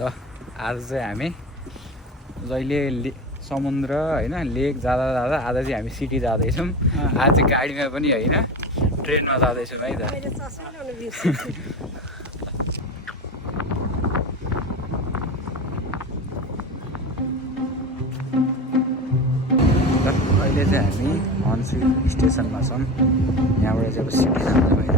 ल आज चाहिँ हामी जहिले समुद्र होइन लेक जाँदा जाँदा आज चाहिँ हामी सिटी जाँदैछौँ। आज चाहिँ गाडीमा पनि होइन ट्रेनमा जाँदैछौँ है त। अहिले चाहिँ हामी हन्सी स्टेसनमा छौँ। यहाँबाट चाहिँ अब सिटी जान्छ बाहिर।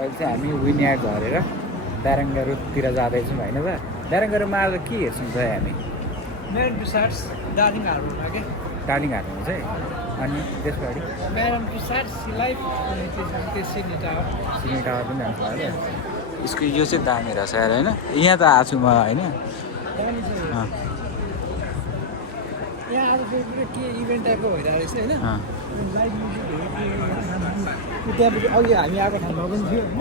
अहिले चाहिँ हामी विनयार्ड झरेर दारङ्गा रुटतिर जाँदैछौँ होइन त। दारङ्गा रुटमा आज के हेर्छौँ चाहिँ हामी? म्याडम टुसाड्स डार्लिङ हार्बरमा के डार्लिङ हार्बरमा चाहिँ अनि त्यस पछाडि म्याडम टुसाड्स लाइफ अनि त्यो सिडनी टावर सिडनी टावर पनि जान्छ होला। यसको यो चाहिँ दामी रहेछ यार होइन। यहाँ त आएको छु म होइन। यहाँ आज के इभेन्ट टाइपको भइरहेको रहेछ होइन। लाइभ म्युजिकहरू त्यहाँपछि अघि हामी आएको ठाउँमा पनि थियो होइन।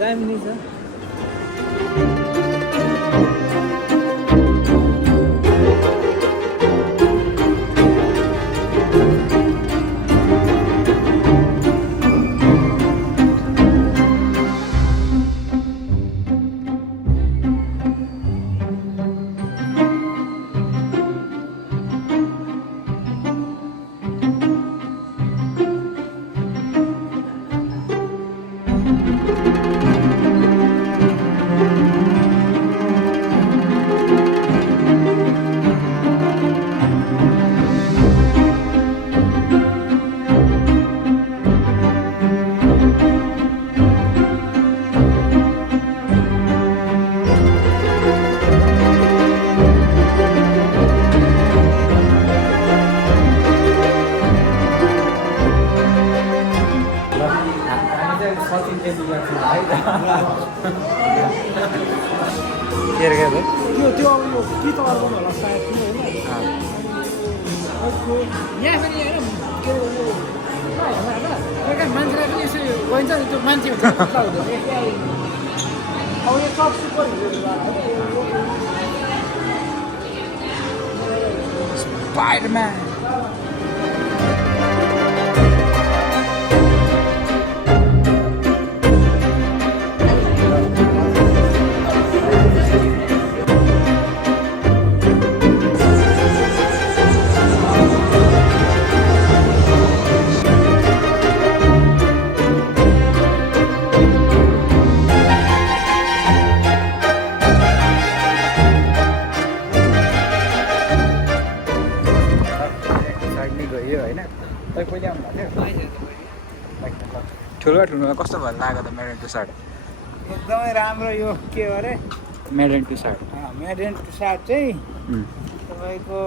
दामी नै छ। त्यो अब यो कि त अर्को होला सायद होइन। यहाँ फेरि होइन के अरे मान्छेलाई पनि यसो गइन्छ नि त्यो मान्छे हुन्छ अब यो सब सुपर स्पाइडरम्यान। ठुलो ठुलो कस्तो भयो लाग्यो त म्याडम टुसाड? एकदमै राम्रो। यो के अरे म्याडम टुसाड म्याडम टुसाड चाहिँ तपाईँको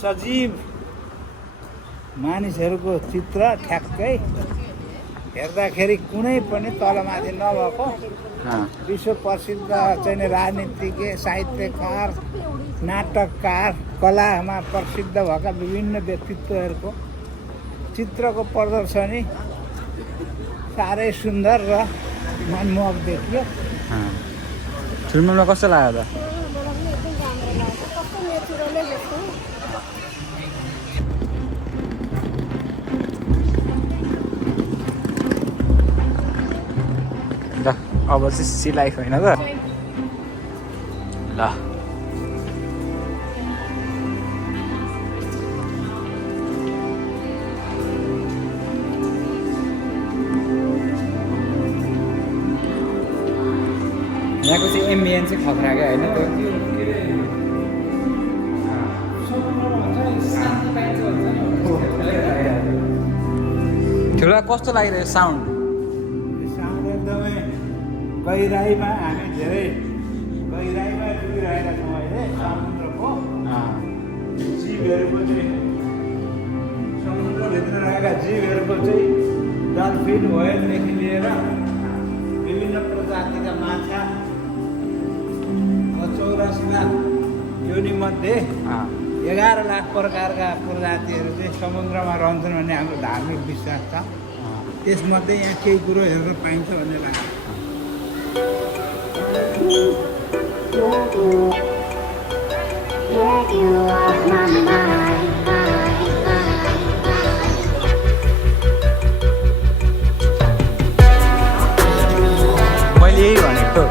सजीव मानिसहरूको चित्र ठ्याक्कै हेर्दाखेरि कुनै पनि तलमाथि नभएको विश्व प्रसिद्ध चाहिँ राजनीतिज्ञ, साहित्यकार, नाटककार, कलामा प्रसिद्ध भएका विभिन्न व्यक्तित्वहरूको चित्रको प्रदर्शनी साह्रै सुन्दर र मनमोहक देखियो। फिल्ममा कस्तो लाग्यो त? अब चाहिँ सी लाइफ होइन त ल। यहाँको चाहिँ एम्बियन चाहिँ खतरा क्या होइन त्यो ठुला कस्तो लागिरहेको साउन्ड एकदमै गहिराईमा हामी धेरै गहिराईमा डुबिरहेका छौँ अहिले समुद्रको जीवहरूको चाहिँ समुद्रभित्र रहेका जीवहरूको चाहिँ डल्फिन व्हेलदेखि लिएर विभिन्न प्रजातिका माछा 84 लाख योनिमध्ये 11 लाख प्रकारका प्रजातिहरू चाहिँ समुद्रमा रहन्छन् भन्ने हाम्रो धार्मिक विश्वास छ त्यसमध्ये यहाँ केही कुरो हेर्न पाइन्छ भन्ने लाग्छ मैले यही भनेको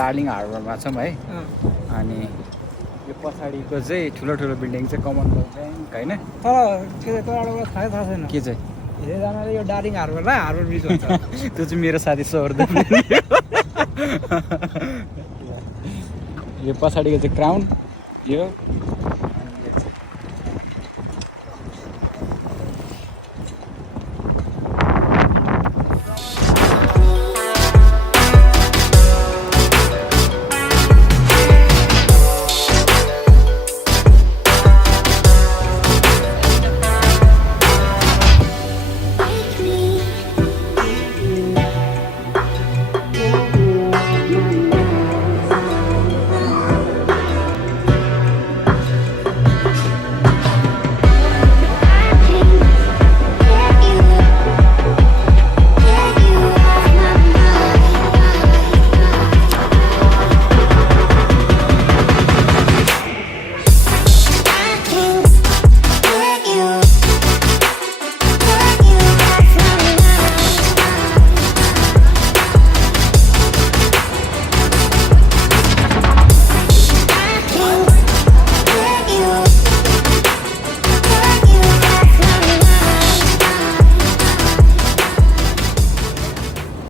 डार्लिङ हार्बरमा छौँ है अनि यो पछाडिको चाहिँ ठुलो ठुलो बिल्डिङ चाहिँ कमनवेल्थ ब्याङ्क होइन तर त्यो एउटा थाहा छैन के चाहिँ धेरैजनाले यो डार्लिङ हार्बरलाई हार्बर ब्रिज भन्छ त्यो चाहिँ मेरो साथी सोर्दै यो पछाडिको चाहिँ क्राउन यो